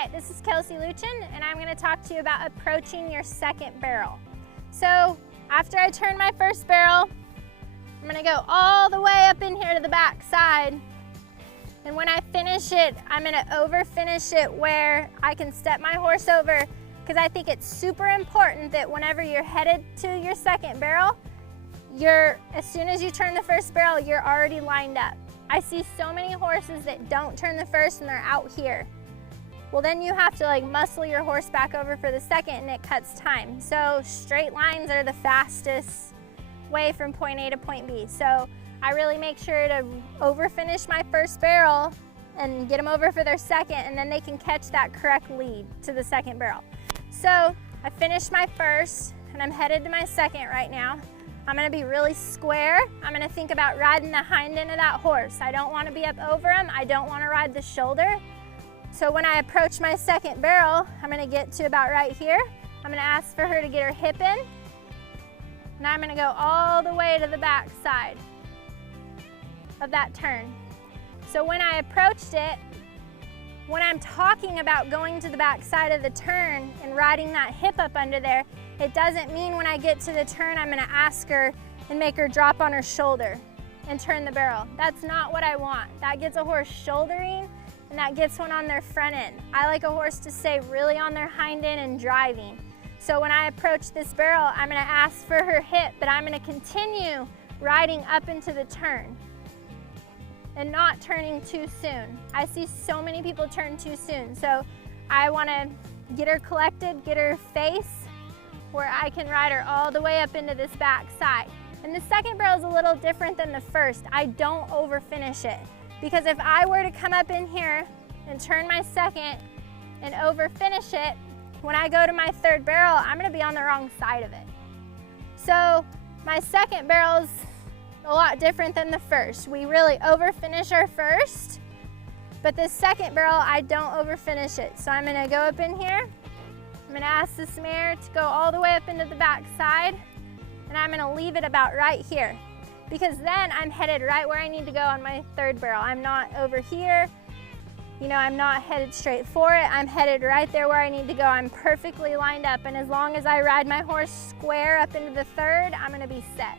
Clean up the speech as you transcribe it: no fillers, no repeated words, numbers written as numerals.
Hi, this is Kelsey Lutjen, and I'm going to talk to you about approaching your second barrel. So after I turn my first barrel, I'm going to go all the way up in here to the back side. And when I finish it, I'm going to over finish it where I can step my horse over, because I think it's super important that whenever you're headed to your second barrel, as soon as you turn the first barrel, you're already lined up. I see so many horses that don't turn the first and they're out here. Well, then you have to muscle your horse back over for the second, and it cuts time. So straight lines are the fastest way from point A to point B. So I really make sure to over finish my first barrel and get them over for their second, and then they can catch that correct lead to the second barrel. So I finished my first and I'm headed to my second right now. I'm gonna be really square. I'm gonna think about riding the hind end of that horse. I don't wanna be up over him. I don't wanna ride the shoulder. So when I approach my second barrel, I'm gonna get to about right here. I'm gonna ask for her to get her hip in. And I'm gonna go all the way to the back side of that turn. So when I approached it, when I'm talking about going to the back side of the turn and riding that hip up under there, it doesn't mean when I get to the turn, I'm gonna ask her and make her drop on her shoulder and turn the barrel. That's not what I want. That gets a horse shouldering, and that gets one on their front end. I like a horse to stay really on their hind end and driving. So when I approach this barrel, I'm gonna ask for her hip, but I'm gonna continue riding up into the turn and not turning too soon. I see so many people turn too soon. So I wanna get her collected, get her face, where I can ride her all the way up into this back side. And the second barrel is a little different than the first. I don't over finish it, because if I were to come up in here and turn my second and over finish it, when I go to my third barrel, I'm gonna be on the wrong side of it. So my second barrel is a lot different than the first. We really over finish our first, but this second barrel, I don't over finish it. So I'm gonna go up in here. I'm gonna ask this mare to go all the way up into the back side, and I'm gonna leave it about right here, because then I'm headed right where I need to go on my third barrel. I'm not over here, I'm not headed straight for it. I'm headed right there where I need to go. I'm perfectly lined up, and as long as I ride my horse square up into the third, I'm gonna be set.